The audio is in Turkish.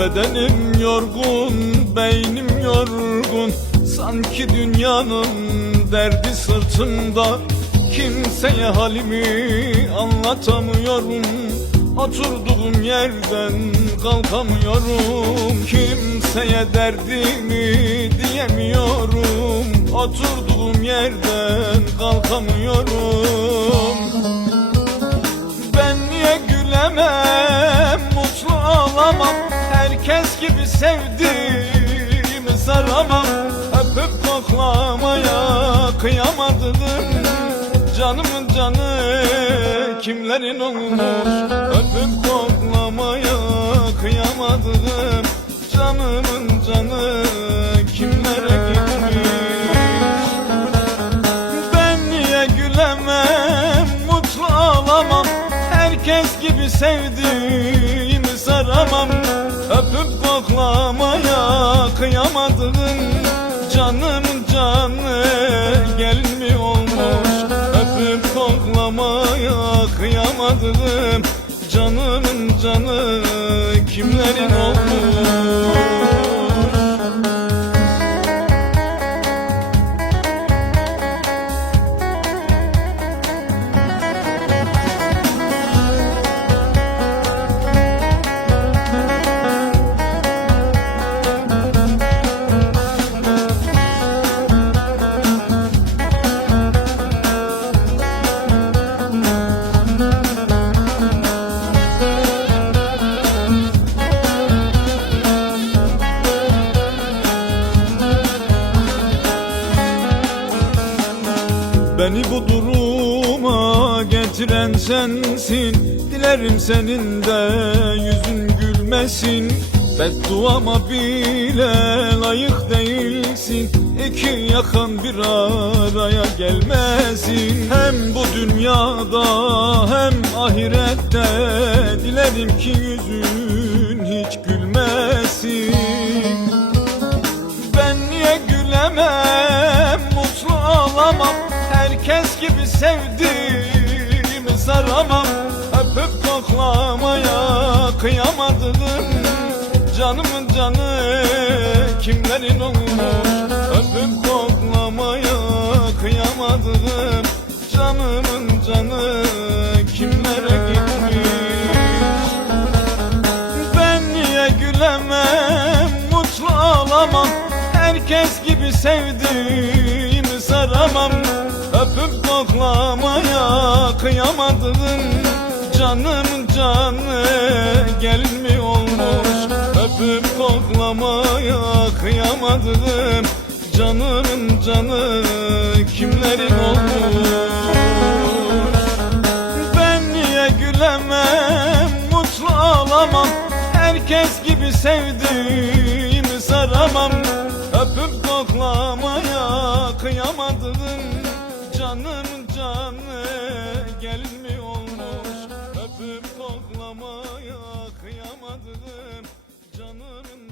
Bedenim yorgun, beynim yorgun. Sanki dünyanın derdi sırtımda Kimseye halimi anlatamıyorum. Oturduğum yerden kalkamıyorum. Kimseye derdimi diyemiyorum. Oturduğum yerden kalkamıyorum. Olamam Herkes gibi sevdiğimi saramam. Öpüp koklamaya kıyamadım. Canımın canı kimlerin olmuş? Öpüp koklamaya kıyamadım. Canımın canı kimlere gitmiş ben niye gülemem, mutlu olamam. Herkes gibi sevdiğimi kıyamadım Canımın canı gelin mi olmuş Öpüp koklamaya kıyamadım. Canımın canı kimlerin olmuş Beni bu duruma getiren sensin. Dilerim senin de yüzün gülmesin. Bedduama bile layık değilsin. İki yakan bir araya gelmesin. Hem bu dünyada hem ahirette Dilerim ki sevdiğimi saramam Öpüp koklamaya kıyamadım. Canımın canı kimlerin olmuş Öpüp koklamaya kıyamadım. Canımın canı kimlere gitmiş? Ben niye gülemem, mutlu olamam? Herkes gibi sevdiğimi saramam koklamaya kıyamadım Canım canı gelin mi olmuş? Öpüp koklamaya kıyamadım Canımın canı kimlerin olmuş? Ben niye gülemem, mutlu olamam? Herkes gibi sevdiğimi saramam. Öpüp koklamaya kıyamadım Canım canı gelin mi olmuş? Öpüp koklamaya kıyamadım. Canımın canı